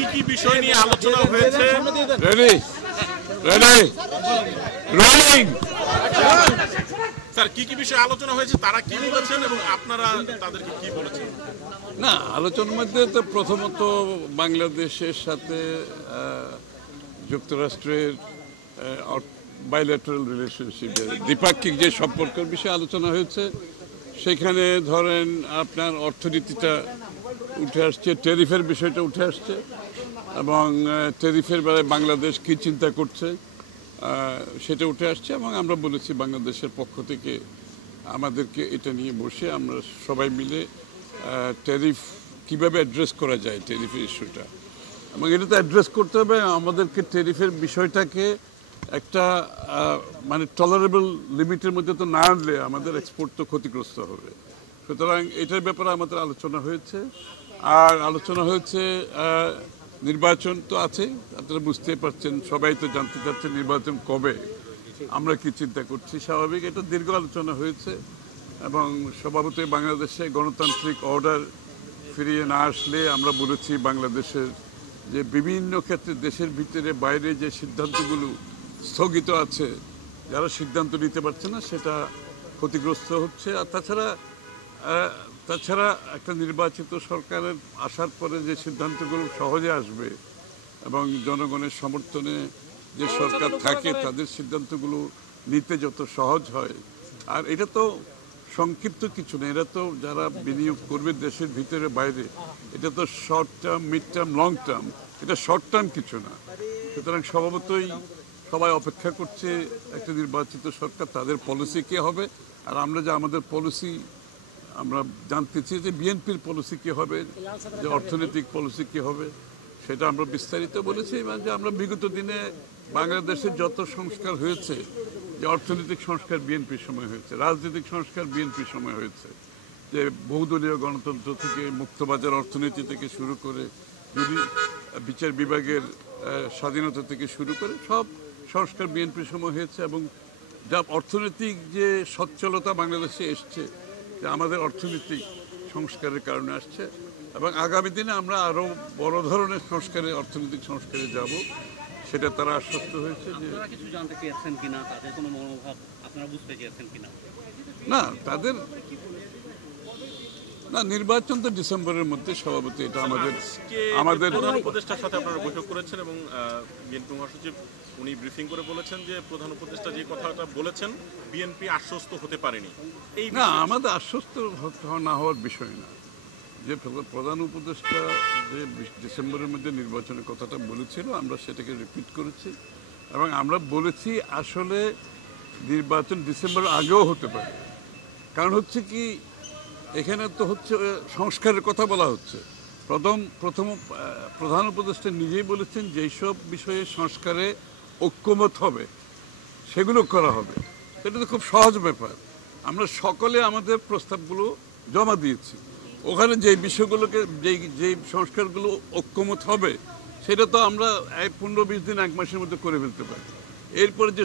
কি কি বিষয় নিয়ে আলোচনা হয়েছে? Ready ready rolling. স্যার কি কি বিষয়ে আলোচনা হয়েছে, তারা কি বলেছেন এবং আপনারা তাদেরকে কি বলেছেন? না, আলোচনার মধ্যে তো প্রথমত বাংলাদেশের সাথে যুক্তরাষ্ট্রের বাইলেটারাল রিলেশনশিপের দ্বিপাক্ষিক যে সম্পর্কের বিষয়ে আলোচনা হয়েছে। সেখানে ধরেন আপনার অর্থনীতিটা উঠে আসছে, ট্যারিফের বিষয়টা উঠে আসছে এবং ট্যারিফের বেলায় বাংলাদেশ কী চিন্তা করছে সেটা উঠে আসছে। এবং আমরা বলেছি বাংলাদেশের পক্ষ থেকে আমাদেরকে এটা নিয়ে বসে আমরা সবাই মিলে ট্যারিফ কীভাবে অ্যাড্রেস করা যায়, ট্যারিফের ইস্যুটা, এবং এটা তো অ্যাড্রেস করতে হবে। আমাদেরকে ট্যারিফের বিষয়টাকে একটা মানে টলারেবল লিমিটের মধ্যে তো না আনলে আমাদের এক্সপোর্ট তো ক্ষতিগ্রস্ত হবে। সুতরাং এটার ব্যাপারে আমাদের আলোচনা হয়েছে। আর আলোচনা হয়েছে নির্বাচন তো আছে, আপনারা বুঝতেই পারছেন, সবাই তো জানতে চাচ্ছেন নির্বাচন কবে, আমরা কি চিন্তা করছি। স্বাভাবিক এটা দীর্ঘ আলোচনা হয়েছে এবং স্বভাবতই বাংলাদেশে গণতান্ত্রিক অর্ডার ফিরিয়ে না আসলে আমরা বলেছি বাংলাদেশের যে বিভিন্ন ক্ষেত্রে দেশের ভিতরে বাইরে যে সিদ্ধান্তগুলো স্থগিত আছে, যারা সিদ্ধান্ত নিতে পারছে না সেটা ক্ষতিগ্রস্ত হচ্ছে। আর তাছাড়া একটা নির্বাচিত সরকারের আসার পরে যে সিদ্ধান্তগুলো সহজে আসবে এবং জনগণের সমর্থনে যে সরকার থাকে তাদের সিদ্ধান্তগুলো নিতে যত সহজ হয়। আর এটা তো সংক্ষিপ্ত কিছু না, এটা তো যারা বিনিয়োগ করবে দেশের ভিতরে বাইরে, এটা তো short term, mid term, long term, এটা শর্ট টার্ম কিছু না। সুতরাং স্বভাবতই সবাই অপেক্ষা করছে একটা নির্বাচিত সরকার, তাদের পলিসি কী হবে। আর আমরা যে আমাদের পলিসি আমরা জানতে চাই যে বিএনপির পলিসি কী হবে, যে অর্থনৈতিক পলিসি কী হবে, সেটা আমরা বিস্তারিত বলেছি। যে আমরা বিগত দিনে বাংলাদেশের যত সংস্কার হয়েছে, যে অর্থনৈতিক সংস্কার বিএনপির সময় হয়েছে, রাজনৈতিক সংস্কার বিএনপির সময় হয়েছে, যে বহুদলীয় গণতন্ত্র থেকে মুক্তবাজার অর্থনীতি থেকে শুরু করে বিচার বিভাগের স্বাধীনতা থেকে শুরু করে সব সংস্কার বিএনপির সময় হয়েছে। এবং যা অর্থনৈতিক যে সচ্ছলতা বাংলাদেশে এসছে, যে আমাদের অর্থনৈতিক সংস্কারের কারণে আসছে, এবং আগামী দিনে আমরা আরও বড় ধরনের সংস্কারে, অর্থনৈতিক সংস্কারে যাব, সেটা তারা আশ্বস্ত হয়েছে। যে কিছু জানতে চেয়েছেন কিনা, তাদের কোনো মনোভাব আপনারা বুঝতে চেয়েছেন কিনা? না, তাদের না, নির্বাচন তো ডিসেম্বরের মধ্যে, স্বভাবতই এটা আমাদের প্রধান উপদেষ্টার সাথে আপনারা বৈঠক করেছেন এবং বিএনপি মহাসচিব উনি ব্রিফিং করে বলেছেন যে প্রধান উপদেষ্টা যে কথাটা বলেছেন বিএনপি আশ্বস্ত হতে পারেনি। এই না, আমাদের আশ্বস্ত না হওয়ার বিষয় না। যে প্রধান উপদেষ্টা যে ডিসেম্বরের মধ্যে নির্বাচনের কথাটা বলেছিল, আমরা সেটাকে রিপিট করেছি এবং আমরা বলেছি আসলে নির্বাচন ডিসেম্বরের আগেও হতে পারে। কারণ হচ্ছে কি, এখানে তো হচ্ছে সংস্কারের কথা বলা হচ্ছে। প্রধান উপদেষ্টা নিজেই বলেছেন যেই সব বিষয়ে সংস্কারে ঐক্যমত হবে সেগুলো করা হবে। এটা তো খুব সহজ ব্যাপার। আমরা সকলে আমাদের প্রস্তাবগুলো জমা দিয়েছি। ওখানে যেই বিষয়গুলোকে যেই সংস্কারগুলো ঐক্যমত হবে সেটা তো আমরা 15-20 দিন, 1 মাসের মধ্যে করে ফেলতে পারি। এরপরে যে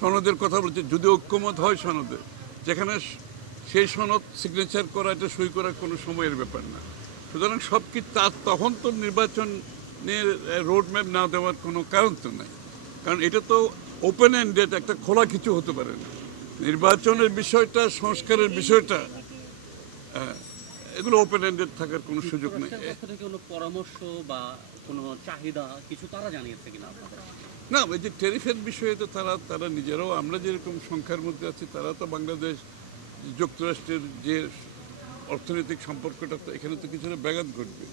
সনদের কথা বলছে, যদি ঐক্যমত হয় সনদে, যেখানে সেই সনদ সিগনেচার করা, এটা সই করার কোনো সময়ের ব্যাপার না। সুতরাং সব কিছু তখন তো নির্বাচনের রোড ম্যাপ না দেওয়ার কোনো কারণ তো নাই। কারণ এটা তো ওপেন এন্ডেড, একটা খোলা কিছু হতে পারে না। নির্বাচনের বিষয়টা, সংস্কারের বিষয়টা, এগুলো ওপেন এন্ডেড থাকার কোনো সুযোগ নেই। কোনো পরামর্শ বা কোনো চাহিদা কিছু তারা জানিয়েছে কিনা আপনাদের? না, ওই যে ট্যারিফের বিষয়ে তো তারা নিজেরাও, আমরা যেরকম সংখ্যার মধ্যে আছি, তারা তো বাংলাদেশ যুক্তরাষ্ট্রের যে অর্থনৈতিক সম্পর্কটা, তো এখানে তো কিছুটা ব্যাঘাত ঘটবে।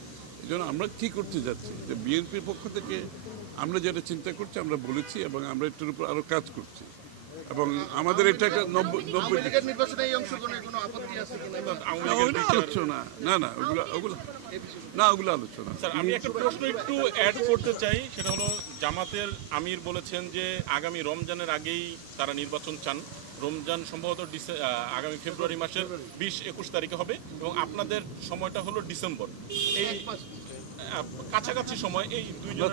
এই জন্য আমরা কী করতে যাচ্ছি, যে বিএনপির পক্ষ থেকে আমরা যেটা চিন্তা করছি আমরা বলেছি এবং আমরা এটার উপর আরও কাজ করছি। এবং আমাদের এটা একটা 90 আলোচনা ওগুলো আলোচনা। স্যার, আমি একটা প্রশ্ন একটু অ্যাড করতে চাই, সেটা হলো জামাতের আমির বলেছেন যে আগামী রমজানের আগেই তারা নির্বাচন চান। রমজান সম্ভবত আগামী ফেব্রুয়ারি মাসের 20-21 তারিখে হবে এবং আপনাদের সময়টা হলো ডিসেম্বর। এই কাছাকাছি সময়, এই দুইজন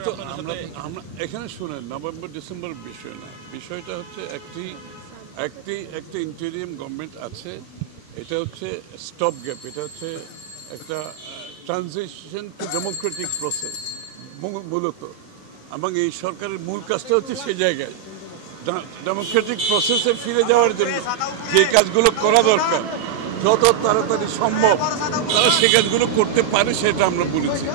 আমরা এখানে শুনেন, নভেম্বর ডিসেম্বর বিষয় না, বিষয়টা হচ্ছে একটি ইন্টেরিয়াম গভর্নমেন্ট আছে। এটা হচ্ছে স্টপ গ্যাপ, এটা হচ্ছে একটা ট্রানজিশন টু ডেমোক্রেটিক প্রসেস। মূলত। এবং এই সরকারের মূল কাজটা হচ্ছে সেই জায়গায় ডেমোক্রেটিক প্রসেসে ফিরে যাওয়ার জন্য যে কাজগুলো করা দরকার যত তাড়াতাড়ি সম্ভব তারা সে কাজগুলো করতে পারে সেটা আমরা বলেছি।